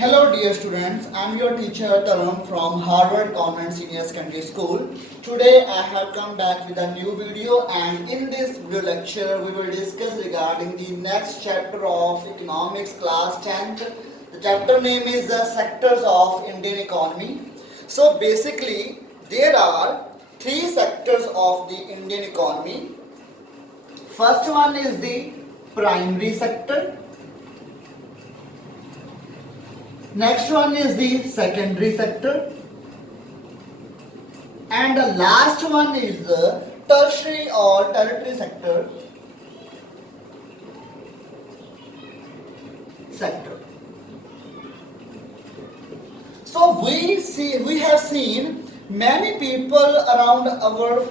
Hello dear students, I am your teacher Tarun from Harvard Convent Senior Secondary School. Today I have come back with a new video, and in this video lecture we will discuss regarding the next chapter of economics class 10th. The chapter name is the sectors of Indian economy. So basically there are three sectors of the Indian economy. First one is the primary sector. Next one is the secondary sector, and the last one is the tertiary or tertiary sector. So we have seen many people around our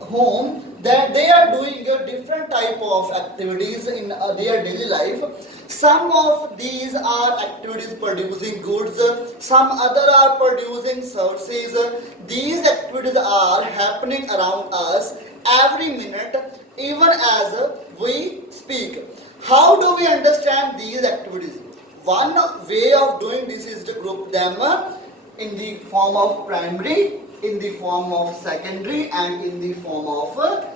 home that they are doing a different type of activities in their daily life. Some of these are activities producing goods, some other are producing services. These activities are happening around us every minute, even as we speak. How do we understand these activities? One way of doing this is to group them in the form of primary, in the form of secondary, and in the form of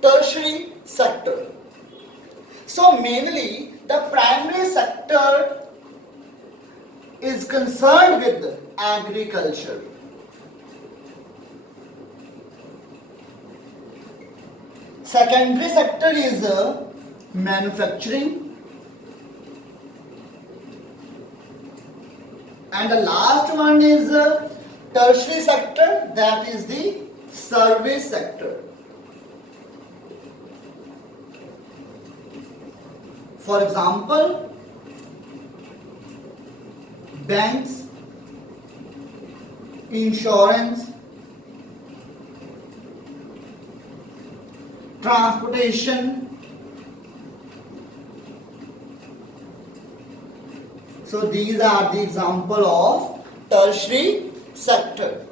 tertiary sector. So mainly the primary sector is concerned with agriculture. Secondary sector is manufacturing, and the last one is tertiary sector, that is the service sector. For example, banks, insurance, transportation. So these are the example of tertiary sector.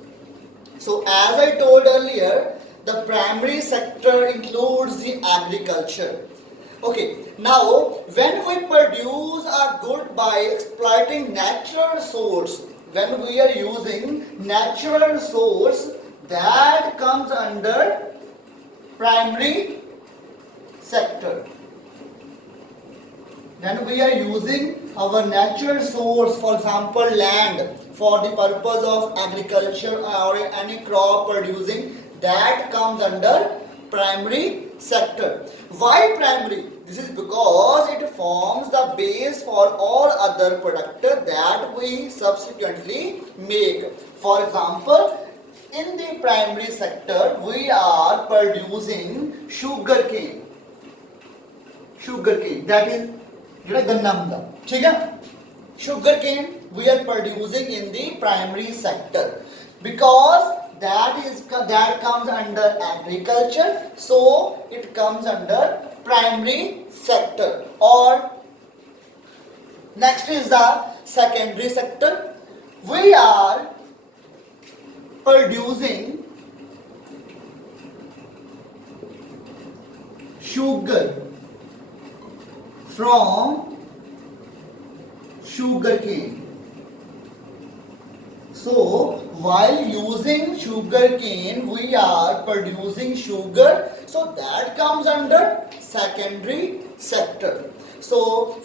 So as I told earlier, the primary sector includes the agriculture. Okay, now when we produce a good by exploiting natural resource, when we are using natural resource, that comes under primary sector. When we are using our natural resource, for example land, for the purpose of agriculture or any crop producing, that comes under primary sector. Why primary? This is because it forms the base for all other products that we subsequently make. For example, in the primary sector we are producing sugarcane. Sugarcane, that is ਜਿਹੜਾ ਗੰਨਾ ਹੁੰਦਾ, ਠੀਕ ਹੈ? Sugarcane we are producing in the primary sector because that comes under agriculture, so it comes under primary sector. Or next is the secondary sector. We are producing sugar from sugarcane. So while using sugarcane we are producing sugar, so that comes under secondary sector. So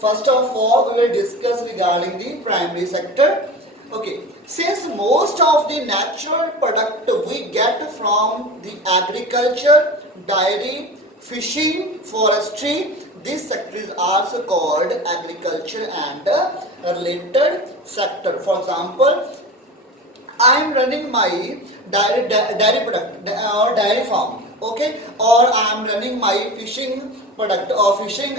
first of all we will discuss regarding the primary sector. Okay, since most of the natural product we get from the agriculture, dairy, fishing, forestry, this sector is also called agriculture and related sector. For example, I am running my dairy product or dairy farm, okay, or I am running my fishing product or fishing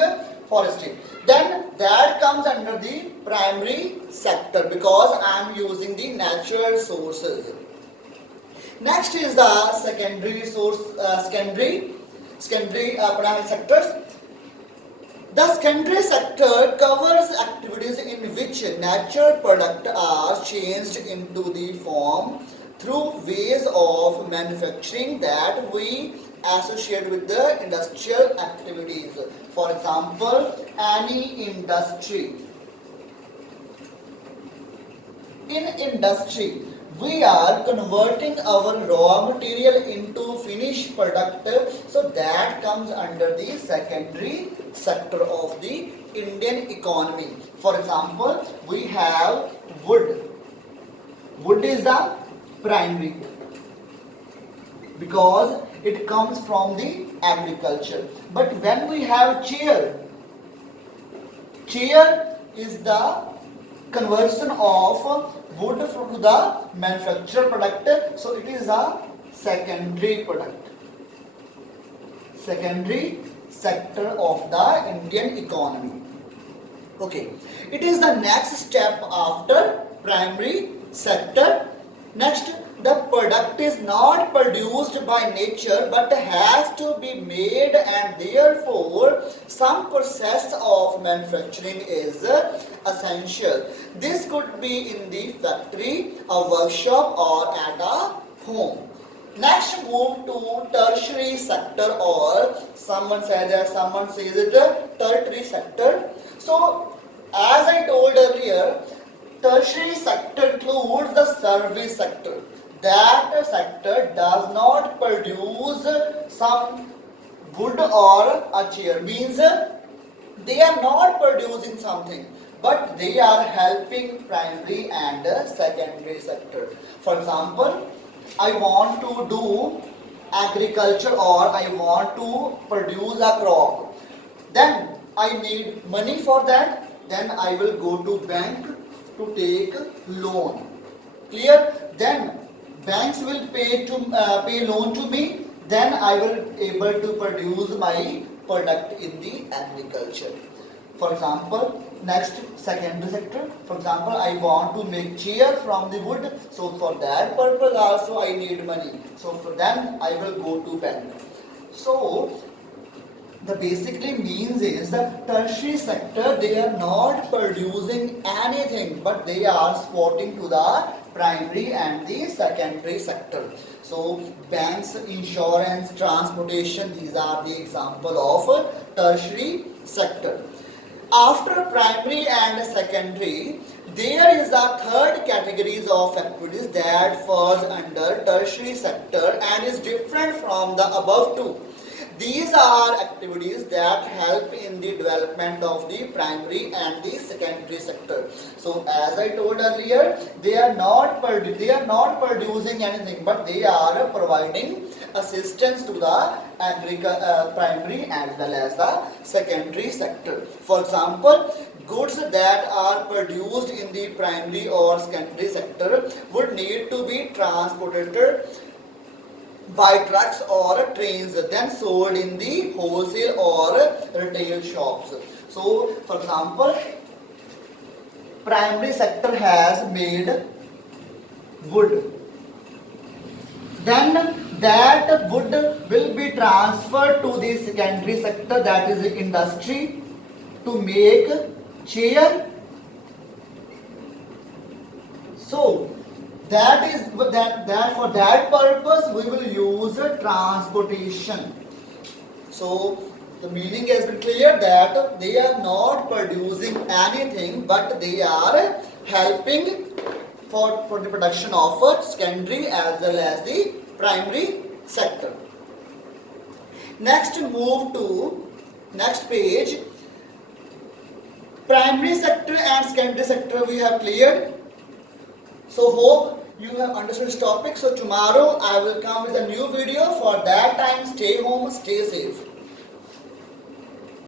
forestry. Then that comes under the primary sector because I am using the natural sources. Next is the secondary sectors. The secondary sector covers activities in which natural products are changed into the form through ways of manufacturing that we associate with the industrial activities. For example, any industry in industry, we are converting our raw material into finished product, so that comes under the secondary sector of the Indian economy. For example, we have wood. Wood is the primary because it comes from the agriculture. But when we have chair, chair is the conversion of wood to the manufactured product, so it is a secondary product, secondary sector of the Indian economy. Okay, it is the next step after primary sector. Next, the product is not produced by nature but has to be made, and therefore some process of manufacturing is essential. This could be in the factory, a workshop, or at a home. Next, move to tertiary sector, or someone says it tertiary sector. So as I told earlier, tertiary sector includes the service sector. That sector does not produce some wood or a chair, means they are not producing something, but they are helping primary and secondary sector. For example, I want to do agriculture, or I want to produce a crop, then I need money for that, then I will go to bank to take loan. Clear? Then banks will pay loan to me, then I will able to produce my product in the agriculture. For example, next, secondary sector. For example, I want to make chair from the wood, so for that purpose also I need money. So for then I will go to bank. So the basically means is that tertiary sector, they are not producing anything, but they are supporting to the primary and the secondary sector. So banks, insurance, transportation, these are the example of tertiary sector. After primary and secondary, there is a third categories of activities that falls under tertiary sector and is different from the above two. These are activities that help in the development of the primary and the secondary sector. So as I told earlier, they are not producing anything, but they are providing assistance to the primary as well as the secondary sector. For example, goods that are produced in the primary or secondary sector would need to be transported by trucks or trains, then sold in the wholesale or retail shops. So for example, primary sector has made wood, then that wood will be transferred to the secondary sector, that is the industry, to make chair. So that is that for that purpose we will use transportation. So the meaning has been clear that they are not producing anything, but they are helping for the production of secondary as well as the primary sector. Next, move to next page. Primary sector and secondary sector we have cleared. So hope you have understood this topic. So tomorrow I will come with a new video. For that time, stay home, stay safe.